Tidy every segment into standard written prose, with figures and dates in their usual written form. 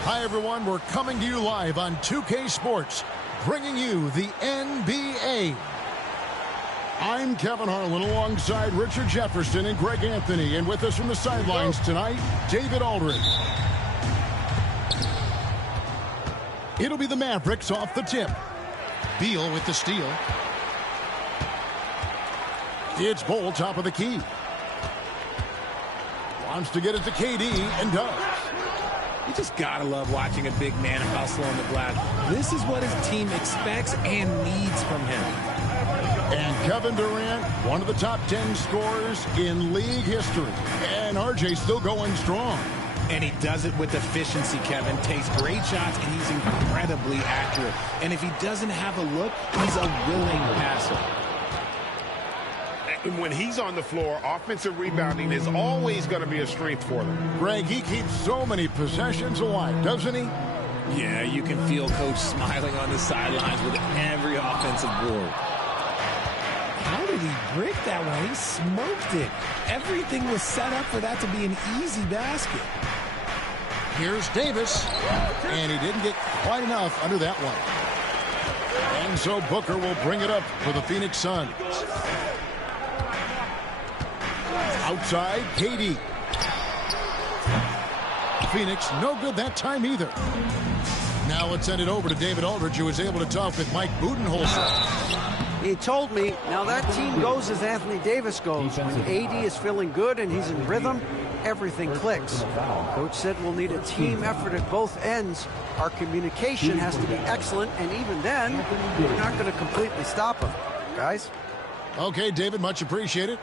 Hi, everyone. We're coming to you live on 2K Sports, bringing you the NBA. I'm Kevin Harlan alongside Richard Jefferson and Greg Anthony. And with us from the sidelines tonight, David Aldridge. It'll be the Mavericks off the tip. Beal with the steal. It's Bol, top of the key. Wants to get it to KD and does. You just gotta love watching a big man hustle on the glass. This is what his team expects and needs from him. And Kevin Durant, one of the top 10 scorers in league history. And RJ still going strong. And he does it with efficiency, Kevin. Takes great shots, and he's incredibly accurate. And if he doesn't have a look, he's a willing passer. And when he's on the floor, offensive rebounding is always going to be a strength for them. Greg, he keeps so many possessions alive, doesn't he? Yeah, you can feel Coach smiling on the sidelines with every offensive board. How did he break that one? He smoked it. Everything was set up for that to be an easy basket. Here's Davis, and he didn't get quite enough under that one. And so Booker will bring it up for the Phoenix Suns. Outside, KD. Phoenix, no good that time either. Now let's send it over to David Aldridge, who was able to talk with Mike Budenholzer. He told me, now that team goes as Anthony Davis goes. When AD is feeling good and he's in rhythm, everything clicks. Coach said we'll need a team effort at both ends. Our communication has to be excellent, and even then, we're not going to completely stop him. Guys? Okay, David, much appreciated.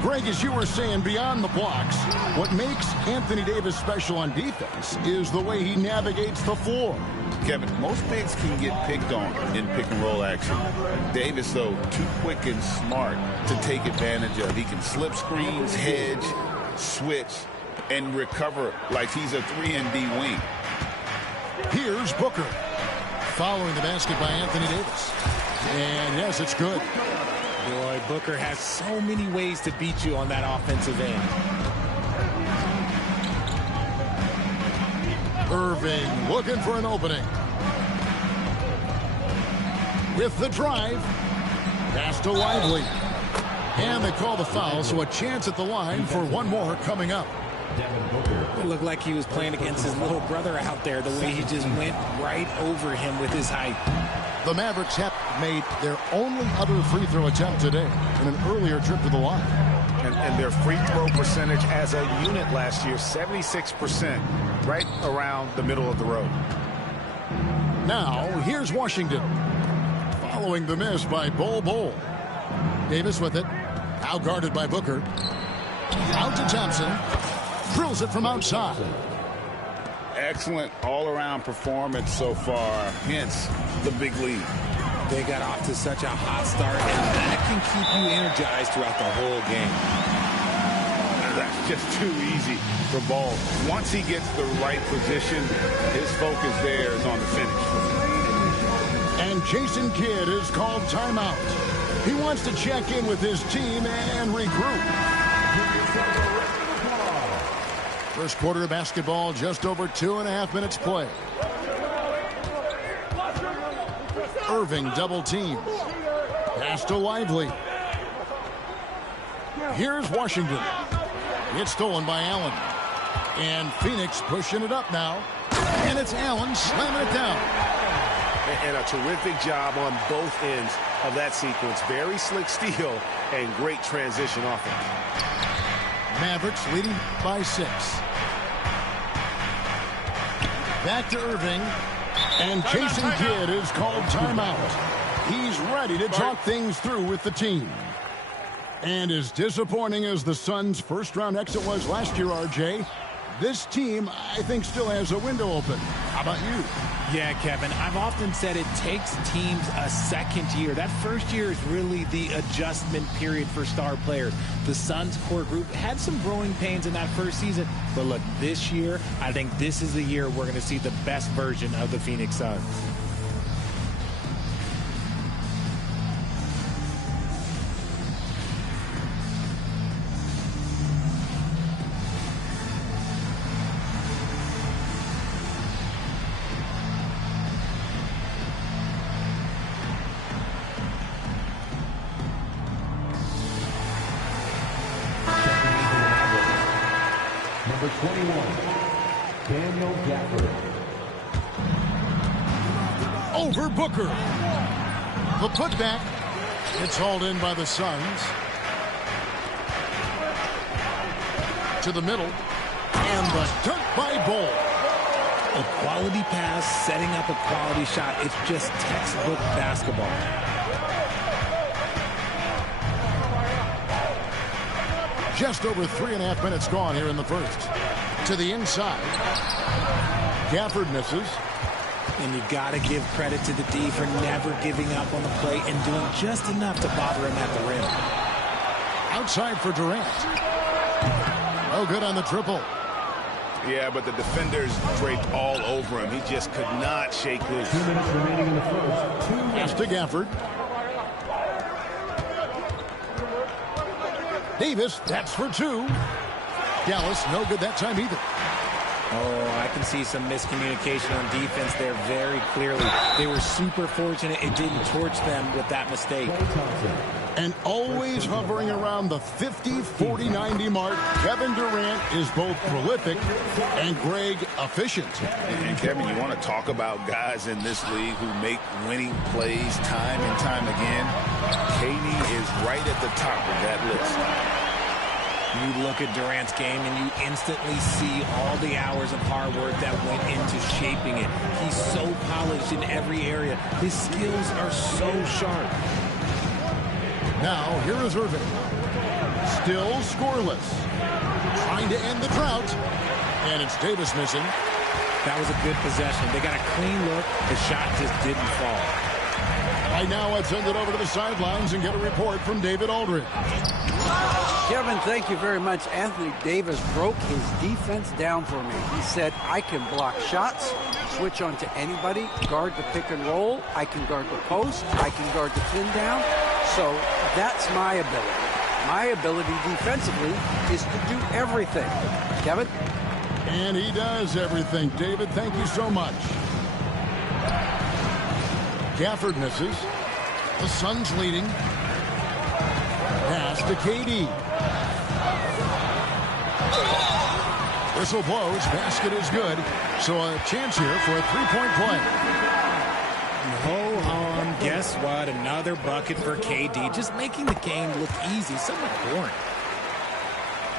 Greg, as you were saying, beyond the blocks, what makes Anthony Davis special on defense is the way he navigates the floor. Kevin, most bigs can get picked on in pick-and-roll action. Davis, though, too quick and smart to take advantage of. He can slip screens, hedge, switch, and recover like he's a 3-and-D wing. Here's Booker. Following the basket by Anthony Davis. And yes, it's good. Boy, Booker has so many ways to beat you on that offensive end. Irving looking for an opening. With the drive. Pass to Lively. And they call the foul, so a chance at the line for one more coming up. It looked like he was playing against his little brother out there, the way he just went right over him with his height. The Mavericks have made their only other free throw attempt today in an earlier trip to the line. And their free throw percentage as a unit last year, 76%, right around the middle of the road. Now, here's Washington. Following the miss by Bol. Davis with it. Now guarded by Booker. Out to Thompson. Drills it from outside. Excellent all-around performance so far, hence the big lead. They got off to such a hot start, and that can keep you energized throughout the whole game. That's just too easy for Bol. Once he gets the right position, his focus there is on the finish. And Jason Kidd is called timeout. He wants to check in with his team and regroup. First quarter of basketball, just over 2.5 minutes play. Irving double team. Pass to Lively. Here's Washington. It's stolen by Allen. And Phoenix pushing it up now. And it's Allen slamming it down. And a terrific job on both ends of that sequence. Very slick steal and great transition offense. Mavericks leading by 6. Back to Irving. And Jason Kidd is called timeout. He's ready to talk things through with the team. And as disappointing as the Suns' first-round exit was last year, RJ, this team, I think, still has a window open. How about you? Yeah, Kevin, I've often said it takes teams a second year. That first year is really the adjustment period for star players. The Suns core group had some growing pains in that first season. But look, this year, I think this is the year we're going to see the best version of the Phoenix Suns. Number 21, Daniel Gafford. Over Booker. The putback. It's hauled in by the Suns. To the middle. And the dunk by Bol. A quality pass, setting up a quality shot. It's just textbook basketball. Just over 3.5 minutes gone here in the first. To the inside. Gafford misses. And you got to give credit to the D for never giving up on the play and doing just enough to bother him at the rim. Outside for Durant. Oh, good on the triple. Yeah, but the defenders draped all over him. He just could not shake loose. 2 minutes remaining in the first. Pass to Gafford. Davis, that's for 2. Dallas, no good that time either. Oh, I can see some miscommunication on defense there very clearly. They were super fortunate it didn't torch them with that mistake. And always hovering around the 50, 40, 90 mark, Kevin Durant is both prolific and Greg efficient. And Kevin, you want to talk about guys in this league who make winning plays time and time again? KD is right at the top of that list. You look at Durant's game and you instantly see all the hours of hard work that went into shaping it. He's so polished in every area. His skills are so sharp. Now, here is Irving. Still scoreless. Trying to end the drought. And it's Davis missing. That was a good possession. They got a clean look. The shot just didn't fall. Right now, let's send it over to the sidelines and get a report from David Aldridge. Kevin, thank you very much. Anthony Davis broke his defense down for me. He said, I can block shots, switch on to anybody, guard the pick and roll, I can guard the post, I can guard the pin down. So that's my ability. My ability defensively is to do everything. Kevin? And he does everything. David, thank you so much. Gafford misses. The Suns leading. Pass to KD. Whistle blows. Basket is good. So a chance here for a three-point play. Ho-hum, guess what? Another bucket for KD. Just making the game look easy. Somewhat boring.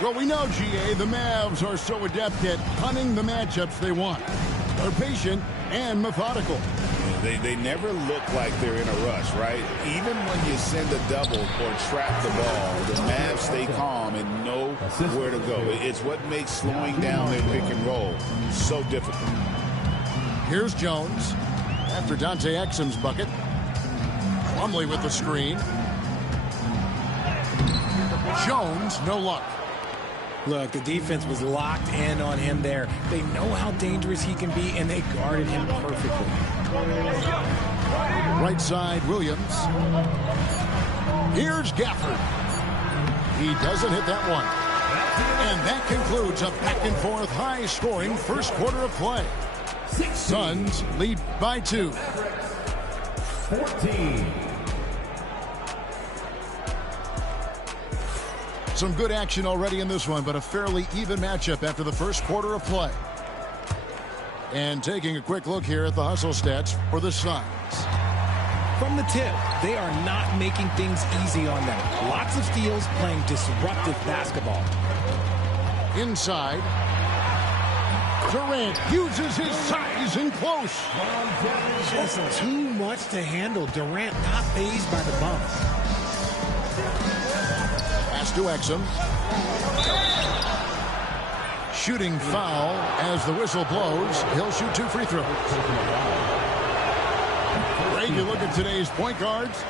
Well, we know, GA, the Mavs are so adept at punting the matchups they want. They're patient and methodical. They never look like they're in a rush, right? Even when you send a double or trap the ball, the Mavs stay calm and know where to go. It's what makes slowing down their pick and roll so difficult. Here's Jones after Dante Exum's bucket. Plumlee with the screen. Jones, no luck. Look, the defense was locked in on him there. They know how dangerous he can be, and they guarded him perfectly. Right side, Williams. Here's Gafford. He doesn't hit that one. And that concludes a back-and-forth high-scoring first quarter of play. Suns lead by 2. 14. Some good action already in this one, but a fairly even matchup after the first quarter of play. And taking a quick look here at the hustle stats for the Suns. From the tip, they are not making things easy on them. Lots of steals, playing disruptive basketball. Inside. Durant uses his size in close. Just too much to handle. Durant not fazed by the bumps. Pass to Exum. Shooting foul as the whistle blows. He'll shoot 2 free throws. Greg, you look at today's point guards,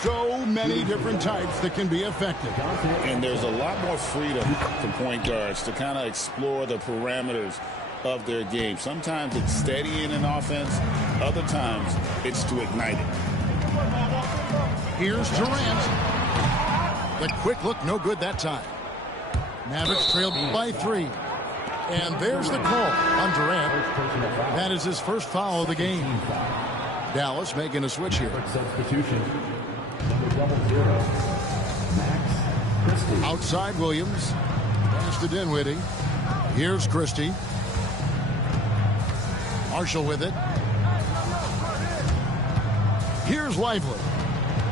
so many different types that can be effective. And there's a lot more freedom for point guards to kind of explore the parameters of their game. Sometimes it's steadying an offense. Other times it's to ignite it. Here's Durant. The quick look, no good that time. Mavericks trailed by 3. And there's the call on Durant. That is his first foul of the game. Dallas making a switch here. Substitution. Number 00. Max Christie. Outside Williams. Pass to Dinwiddie. Here's Christie. Marshall with it. Here's Lively.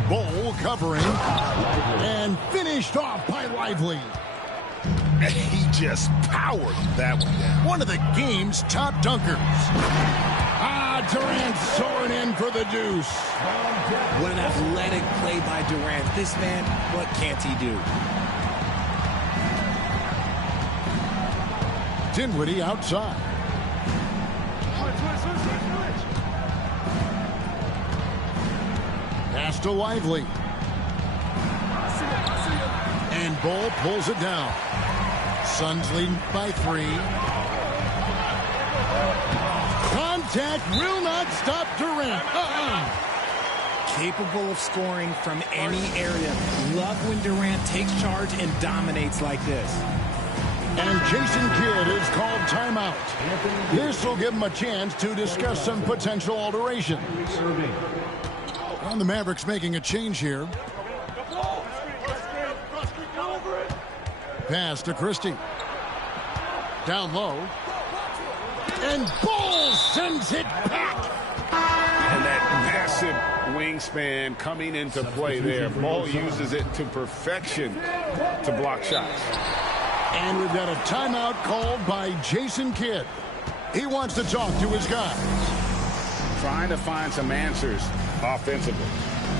Bol covering. And finished off by Lively. He just powered that one down. One of the game's top dunkers. Durant soaring in for the deuce. What an athletic play by Durant. This man, what can't he do? Dinwiddie outside. Pass to Lively. And Bol pulls it down. Suns leading by 3. Contact will not stop Durant. Capable of scoring from any area. Love when Durant takes charge and dominates like this. And Jason Kidd is called timeout. This will give him a chance to discuss some potential alterations. And the Mavericks making a change here. Pass to Christie. Down low. And Bol sends it back. And that massive wingspan coming into play there. Bol uses it to perfection to block shots. And we've got a timeout called by Jason Kidd. He wants to talk to his guys. Trying to find some answers offensively.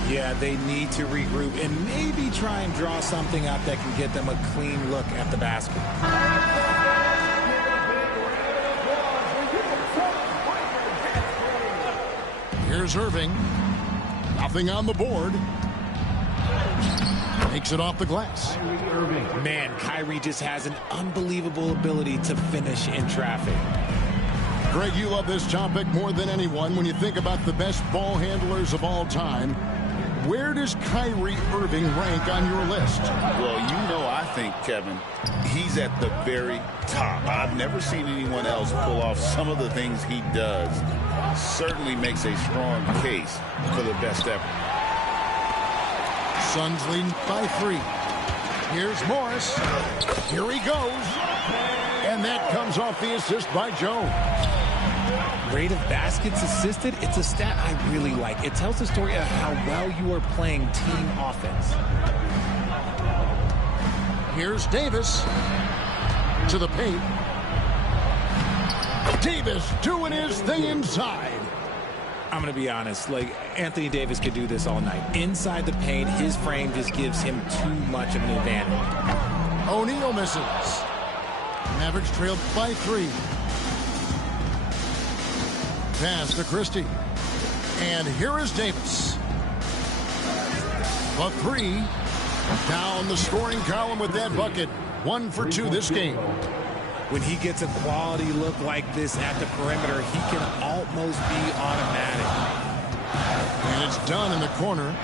Yeah, they need to regroup and maybe try and draw something up that can get them a clean look at the basket. Here's Irving. Nothing on the board. Takes it off the glass. Man, Kyrie just has an unbelievable ability to finish in traffic. Greg, you love this topic more than anyone when you think about the best ball handlers of all time. Where does Kyrie Irving rank on your list? Well, you know, I think, Kevin, he's at the very top. I've never seen anyone else pull off some of the things he does. Certainly makes a strong case for the best ever. Suns leading by 3. Here's Morris. Here he goes. And that comes off the assist by Jones. Rate of baskets assisted, it's a stat I really like. It tells the story of how well you are playing team offense. Here's Davis to the paint. Davis doing his thing inside. I'm going to be honest, like Anthony Davis could do this all night. Inside the paint, his frame just gives him too much of an advantage. O'Neal misses. Mavericks trailed by 3. Pass to Christie. And here is Davis. A 3. Down the scoring column with that bucket. 1 for 2 this game. When he gets a quality look like this at the perimeter, he can almost be automatic. And it's done in the corner.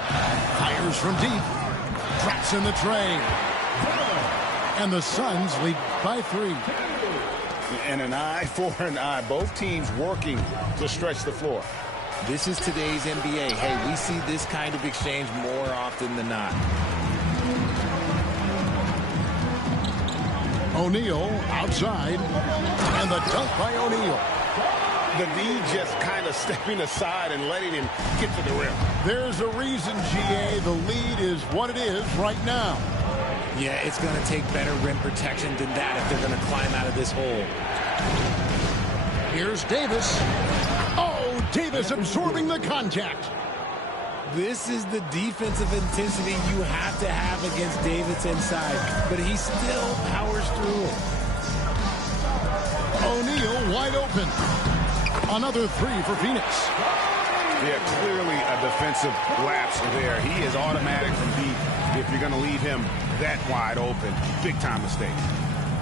Fires from deep. Traps in the tray. And the Suns lead by 3. And an eye for an eye. Both teams working to stretch the floor. This is today's NBA. Hey, we see this kind of exchange more often than not. O'Neal outside. And the dunk by O'Neal. The D just kind of stepping aside and letting him get to the rim. There's a reason, GA, the lead is what it is right now. Yeah, it's going to take better rim protection than that if they're going to climb out of this hole. Here's Davis. Oh, Davis absorbing the contact. This is the defensive intensity you have to have against Davis inside, but he still powers through it. O'Neal wide open. Another 3 for Phoenix. Yeah, clearly a defensive lapse there. He is automatic from deep if you're going to leave him that wide open. Big time mistake.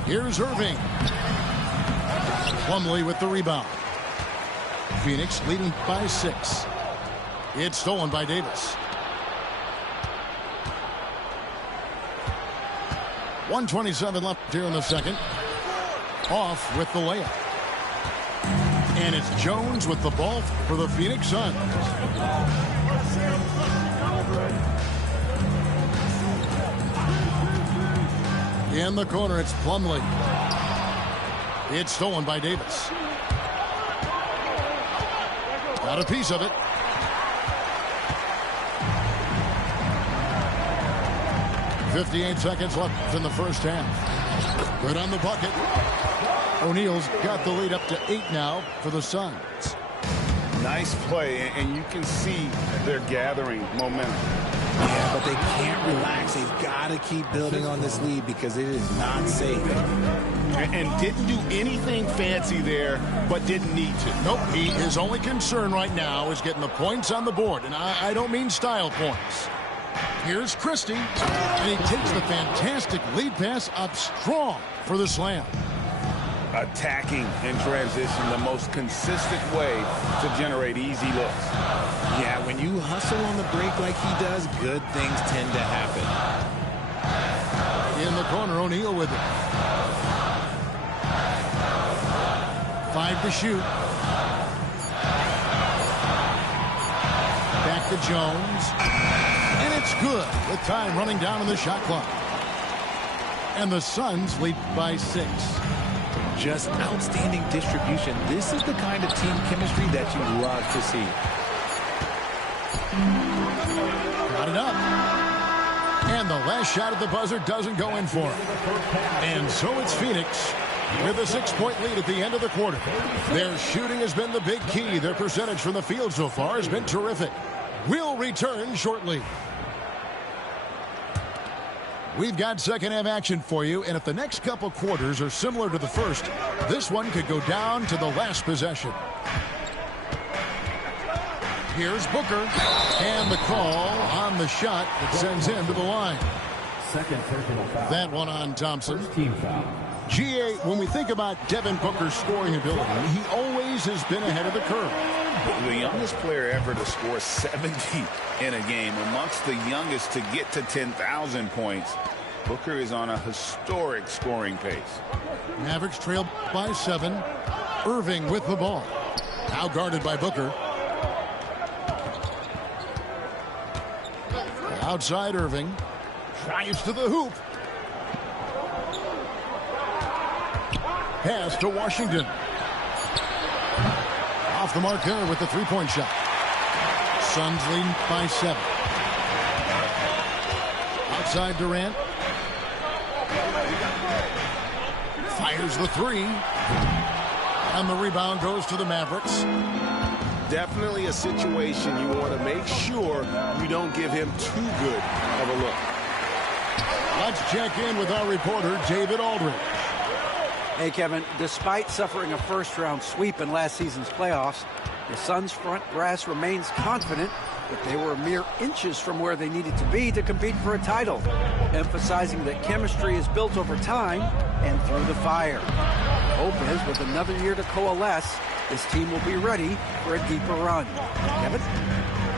Here's Irving. Plumlee with the rebound. Phoenix leading by 6. It's stolen by Davis. 1:27 left here in the second. Off with the layup. And it's Jones with the ball for the Phoenix Suns. In the corner, it's Plumlee. It's stolen by Davis. Got a piece of it. .58 seconds left in the first half. Good on the bucket. O'Neal's got the lead up to 8 now for the Suns. Nice play, and you can see they're gathering momentum. Yeah, but they can't relax. They've got to keep building on this lead because it is not safe. And didn't do anything fancy there, but didn't need to. Nope, his only concern right now is getting the points on the board, and I don't mean style points. Here's Christie, and he takes the fantastic lead pass up strong for the slam. Attacking in transition, the most consistent way to generate easy looks. Yeah, when you hustle on the break like he does, good things tend to happen. In the corner, O'Neal with it. 5 to shoot. Back to Jones. And it's good with time running down on the shot clock. And the Suns lead by 6. Just outstanding distribution. This is the kind of team chemistry that you love to see. Got it up. And the last shot at the buzzer doesn't go in for him. And so it's Phoenix with a 6-point lead at the end of the quarter. Their shooting has been the big key. Their percentage from the field so far has been terrific. We'll return shortly. We've got second half action for you, and if the next couple quarters are similar to the first, this one could go down to the last possession. Here's Booker, and the call on the shot that sends him to the line. Second personal foul. That one on Thompson. First team foul. GA, when we think about Devin Booker's scoring ability, he always has been ahead of the curve. The youngest player ever to score 70 in a game, amongst the youngest to get to 10,000 points. Booker is on a historic scoring pace. Mavericks trailed by 7. Irving with the ball. Now guarded by Booker. Outside Irving. Drives to the hoop. Pass to Washington. Off the mark there with the three-point shot. Suns leading by 7. Outside Durant. Fires the 3. And the rebound goes to the Mavericks. Definitely a situation you want to make sure you don't give him too good of a look. Let's check in with our reporter, David Aldridge. Hey, Kevin, despite suffering a first-round sweep in last season's playoffs, the Suns' front brass remains confident that they were mere inches from where they needed to be to compete for a title, emphasizing that chemistry is built over time and through the fire. Hope is, with another year to coalesce, This team will be ready for a deeper run. Kevin?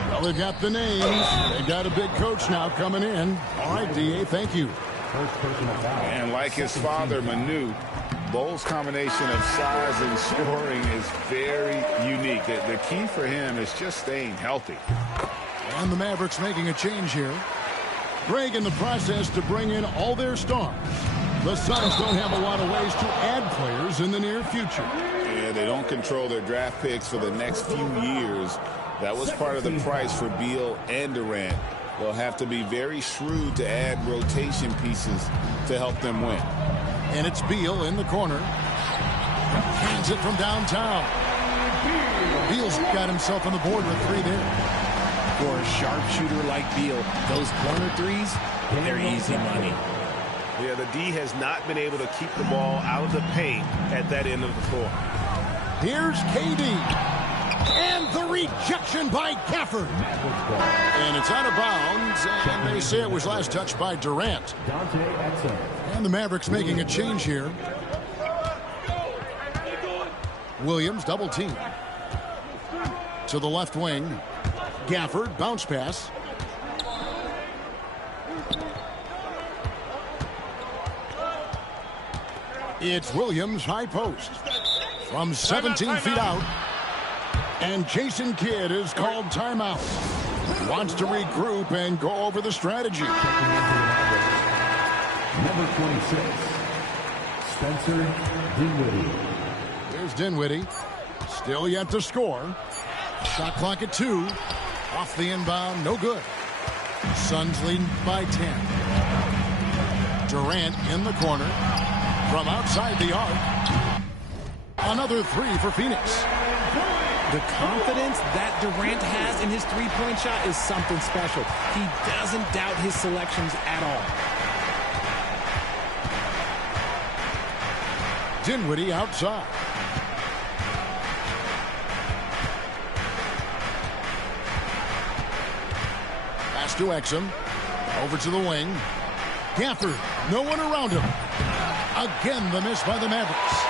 Well, they've got the names. They've got a big coach now coming in. All right, D.A., thank you. First personal foul. And like his father, Manu, Bole's combination of size and scoring is very unique. The key for him is just staying healthy. And the Mavericks making a change here. Greg in the process to bring in all their stars. The Suns don't have a lot of ways to add players in the near future. Yeah, they don't control their draft picks for the next few years. That was part of the price for Beal and Durant. They'll have to be very shrewd to add rotation pieces to help them win. And it's Beal in the corner. Hands it from downtown. Beal's got himself on the board with 3 there. For a sharpshooter like Beal, those corner threes, they're easy money. Yeah, the D has not been able to keep the ball out of the paint at that end of the floor. Here's KD. And the rejection by Gafford. And it's out of bounds, and they say it was last touched by Durant. Dante Exum. And the Mavericks making a change here. Williams double team. To the left wing. Gafford, bounce pass. It's Williams, high post. From 17 feet out. And Jason Kidd is called timeout. Wants to regroup and go over the strategy. Number 26, Spencer Dinwiddie. There's Dinwiddie. Still yet to score. Shot clock at 2. Off the inbound, no good. Suns leading by 10. Durant in the corner. From outside the arc. Another 3 for Phoenix. The confidence that Durant has in his three-point shot is something special. He doesn't doubt his selections at all. Dinwiddie outside. Pass to Exum. Over to the wing. Gafford, no one around him. Again, the miss by the Mavericks.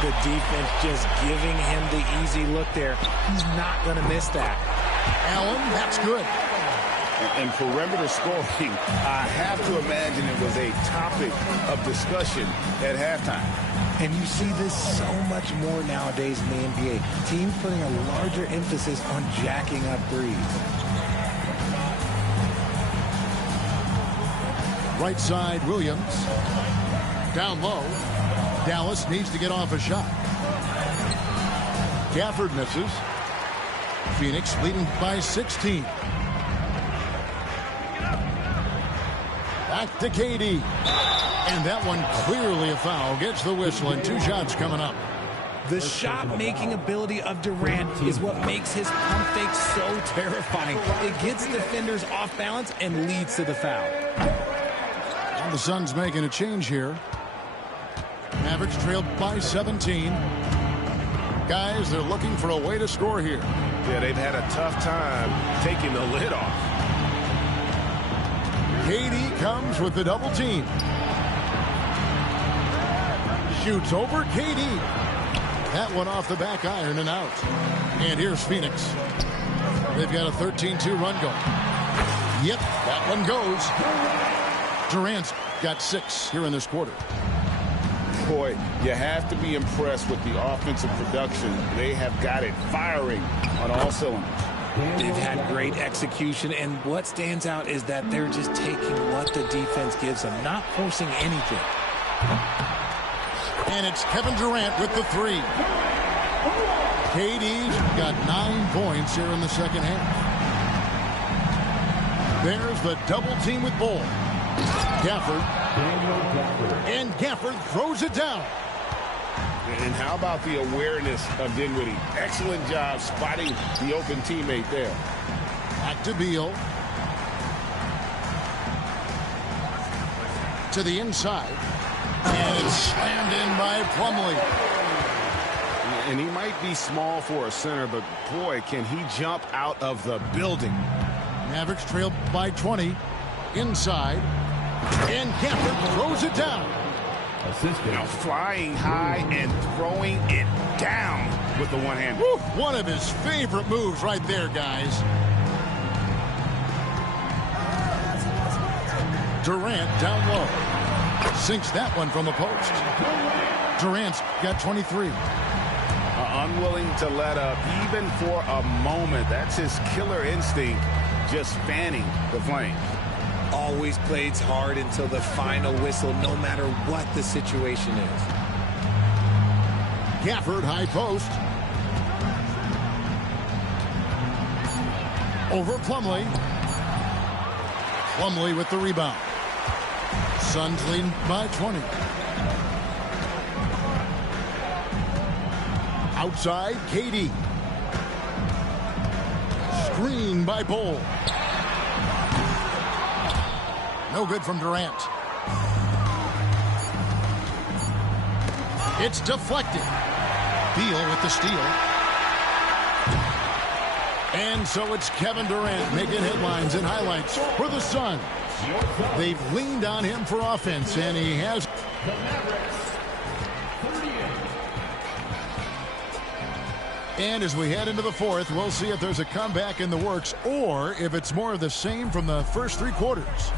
The defense just giving him the easy look there. He's not going to miss that. Allen, that's good. And perimeter scoring, I have to imagine it was a topic of discussion at halftime. And you see this so much more nowadays in the NBA. Teams putting a larger emphasis on jacking up threes. Right side, Williams. Down low. Dallas needs to get off a shot. Gafford misses. Phoenix leading by 16. Back to KD. And that one clearly a foul. Gets the whistle and 2 shots coming up. The shot-making ability of Durant is what makes his pump fake so terrifying. It gets defenders off balance and leads to the foul. And the Suns making a change here. Mavericks trailed by 17. Guys, they're looking for a way to score here. Yeah, they've had a tough time taking the lid off. KD comes with the double team. Shoots over KD. That one off the back iron and out. And here's Phoenix. They've got a 13-2 run going. Yep, that one goes. Durant's got 6 here in this quarter. Boy, you have to be impressed with the offensive production. They have got it firing on all cylinders. They've had great execution, and what stands out is that they're just taking what the defense gives them, not forcing anything. And it's Kevin Durant with the 3. KD's got 9 points here in the second half. There's the double team with Bole. Gafford. And Gafford throws it down. And how about the awareness of Dinwiddie? Excellent job spotting the open teammate there. Back to Beal. To the inside. And it's slammed in by Plumlee. And he might be small for a center, but boy, can he jump out of the building. Mavericks trailed by 20. Inside. And Gafford throws it down. Assistant. Now flying high and throwing it down. with the one-hand. One of his favorite moves right there, guys. Durant down low. Sinks that one from the post. Durant's got 23. Unwilling to let up even for a moment. That's his killer instinct, just fanning the flame. Always plays hard until the final whistle, no matter what the situation is. Gafford, high post. Over Plumlee. Plumlee with the rebound. Suns leading by 20. Outside, KD. Screen by Bol. No good from Durant. It's deflected. Beal with the steal. And so it's Kevin Durant making headlines and highlights for the Suns. They've leaned on him for offense, and he has. And as we head into the fourth, we'll see if there's a comeback in the works or if it's more of the same from the first three quarters.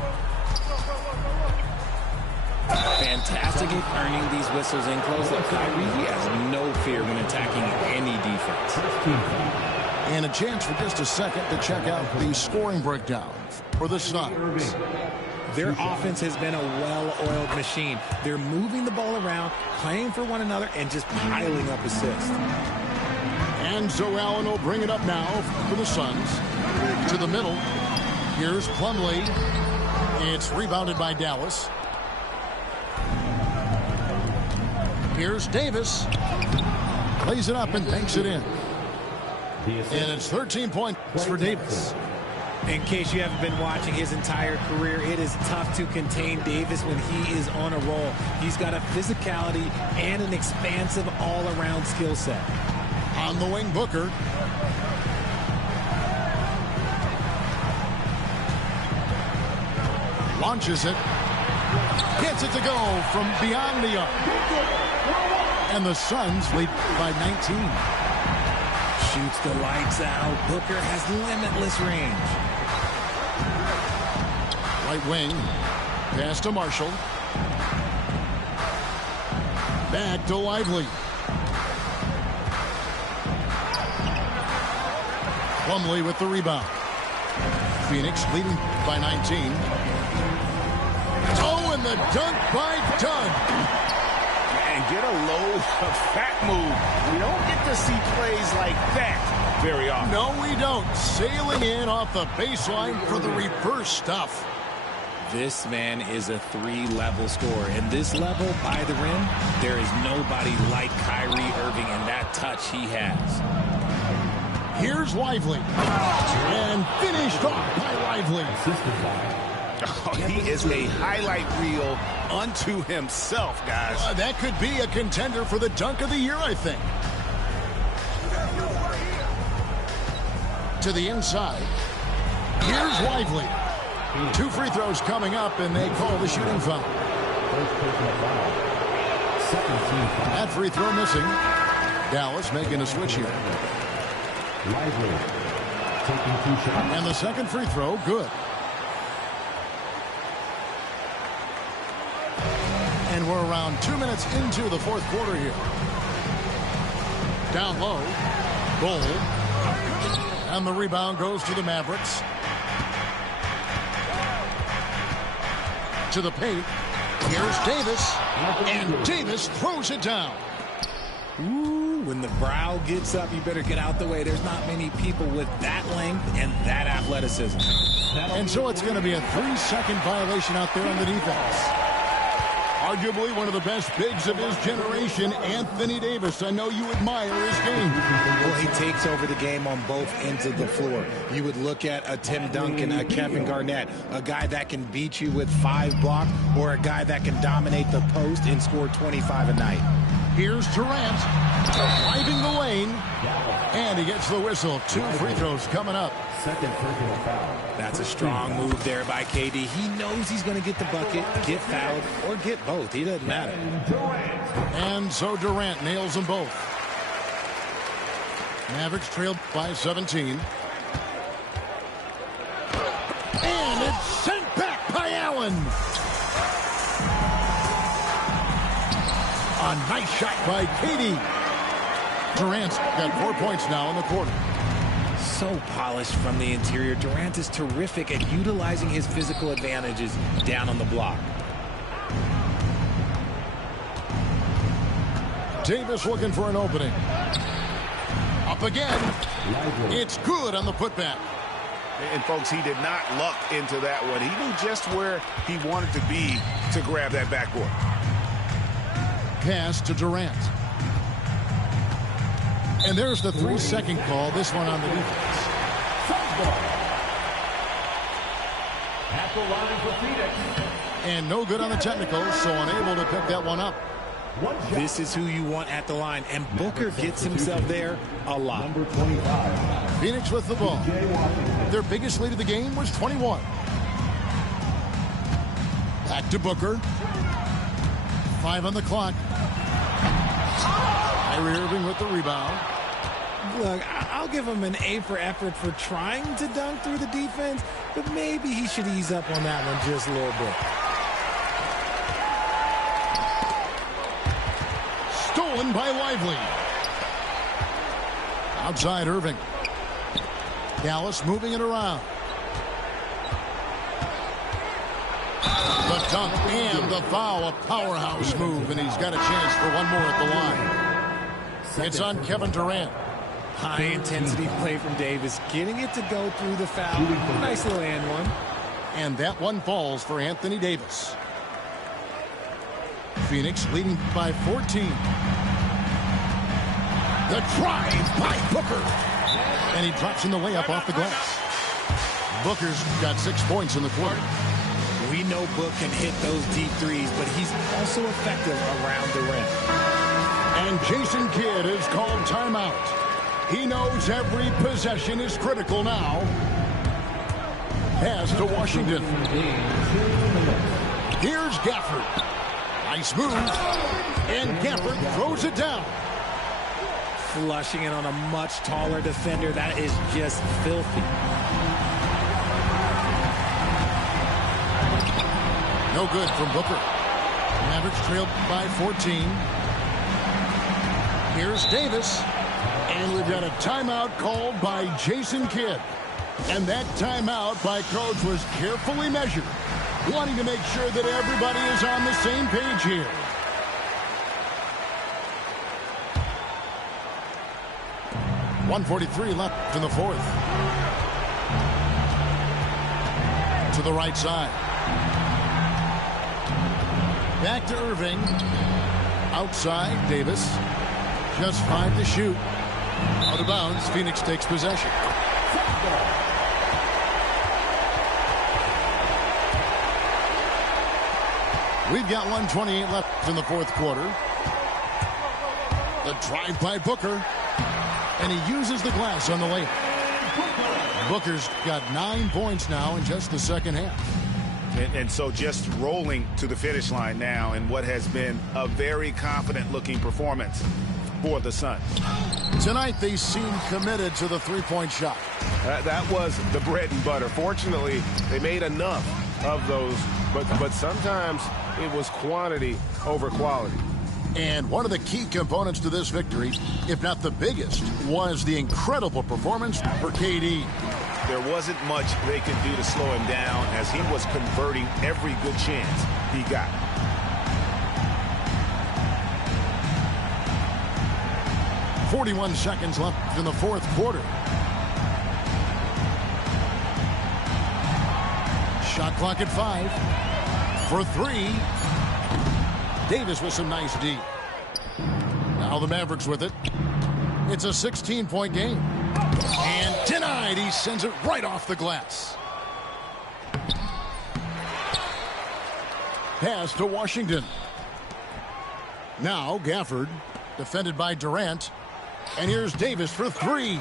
Fantastic at earning these whistles in close. Look, Kyrie, he has no fear when attacking any defense. And a chance for just a second to check out the scoring breakdown for the Suns. Their offense has been a well-oiled machine. They're moving the ball around, playing for one another, and just piling up assists. And so Allen will bring it up now for the Suns. To the middle. Here's Plumlee. It's rebounded by Dallas. Here's Davis. Plays it up and banks it in. And it's 13 points for Davis. In case you haven't been watching his entire career, it is tough to contain Davis when he is on a roll. He's got a physicality and an expansive all-around skill set. On the wing, Booker. Launches it. Gets it to go from beyond the arc. And the Suns lead by 19. Shoots the lights out. Booker has limitless range. Right wing. Pass to Marshall. Back to Lively. Plumlee with the rebound. Phoenix leading by 19. Oh, and the dunk by Dunn. And get a load of fat move. We don't get to see plays like that very often. No, we don't. Sailing in off the baseline for the reverse stuff. This man is a three-level scorer. And this level by the rim, there is nobody like Kyrie Irving and that touch he has. Here's Lively. And finished off by Lively. Oh, he is a highlight reel unto himself, guys. That could be a contender for the dunk of the year, I think. To the inside. Here's Lively. 2 free throws coming up, and they call the shooting foul. That free throw missing. Dallas making a switch here. Lively taking 2 shots. And the second free throw, good. And we're around 2 minutes into the fourth quarter here. Down low. Bol. And the rebound goes to the Mavericks. To the paint. Here's Davis. And Davis throws it down. Ooh, when the brow gets up, you better get out the way. There's not many people with that length and that athleticism. And so it's going to be a 3-second violation out there on the defense. Arguably one of the best bigs of his generation, Anthony Davis. I know you admire his game. Well, he takes over the game on both ends of the floor. You would look at a Tim Duncan, a Kevin Garnett, a guy that can beat you with 5 blocks, or a guy that can dominate the post and score 25 a night. Here's Durant, driving the lane, and he gets the whistle. 2 free throws coming up. Second personal foul. That's a strong move there by KD. He knows he's going to get the bucket, get fouled, or get both. He doesn't matter. And so Durant nails them both. Mavericks trailed by 17. And it's sent back by Allen. A nice shot by KD. Durant's got 4 points now in the quarter. So polished from the interior. Durant is terrific at utilizing his physical advantages down on the block. Davis looking for an opening. Up again. It's good on the putback. And, folks, he did not luck into that one. He knew just where he wanted to be to grab that backboard. Pass to Durant. And there's the 3-second call. This one on the defense. At the line for Phoenix. And no good on the technical, so unable to pick that one up. This is who you want at the line, and Booker gets himself there a lot. Number 25. Phoenix with the ball. Their biggest lead of the game was 21. Back to Booker. 5 on the clock. Kyrie Irving with the rebound. Look, I'll give him an A for effort for trying to dunk through the defense, but maybe he should ease up on that one just a little bit. Stolen by Lively. Outside Irving. Dallas moving it around. The dunk and the foul, a powerhouse move, and he's got a chance for one more at the line. It's on Kevin Durant. High-intensity play from Davis, getting it to go through the foul. Nice little and one. And that one falls for Anthony Davis. Phoenix leading by 14. The drive by Booker. And he drops in the way up off the glass. Booker's got 6 points in the quarter. We know Book can hit those deep threes, but he's also effective around the rim. And Jason Kidd is called timeout. He knows every possession is critical now. Pass to Washington. Here's Gafford. Nice move. And Gafford throws it down. Flushing it on a much taller defender. That is just filthy. No good from Booker. Mavericks trailed by 14. Here's Davis. And we've got a timeout called by Jason Kidd. And that timeout by coach was carefully measured, wanting to make sure that everybody is on the same page here. .143 left in the fourth. To the right side. Back to Irving. Outside, Davis. Just 5 to shoot. Out of bounds, Phoenix takes possession. We've got 1:28 left in the fourth quarter. The drive by Booker. And he uses the glass on the layup. Booker's got 9 points now in just the second half. And so just rolling to the finish line now in what has been a very confident-looking performance for the Suns. Tonight, they seem committed to the three-point shot. That was the bread and butter. Fortunately, they made enough of those, but sometimes it was quantity over quality. And one of the key components to this victory, if not the biggest, was the incredible performance for KD. There wasn't much they could do to slow him down as he was converting every good chance he got. .41 seconds left in the fourth quarter. Shot clock at 5. For 3. Davis with some nice D. Now the Mavericks with it. It's a 16-point game. And denied. He sends it right off the glass. Pass to Washington. Now Gafford, defended by Durant. And here's Davis for 3.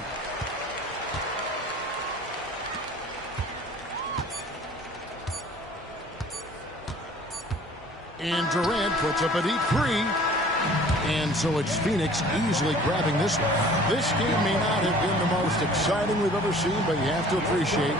And Durant puts up a deep 3. And so it's Phoenix easily grabbing this one. This game may not have been the most exciting we've ever seen, but you have to appreciate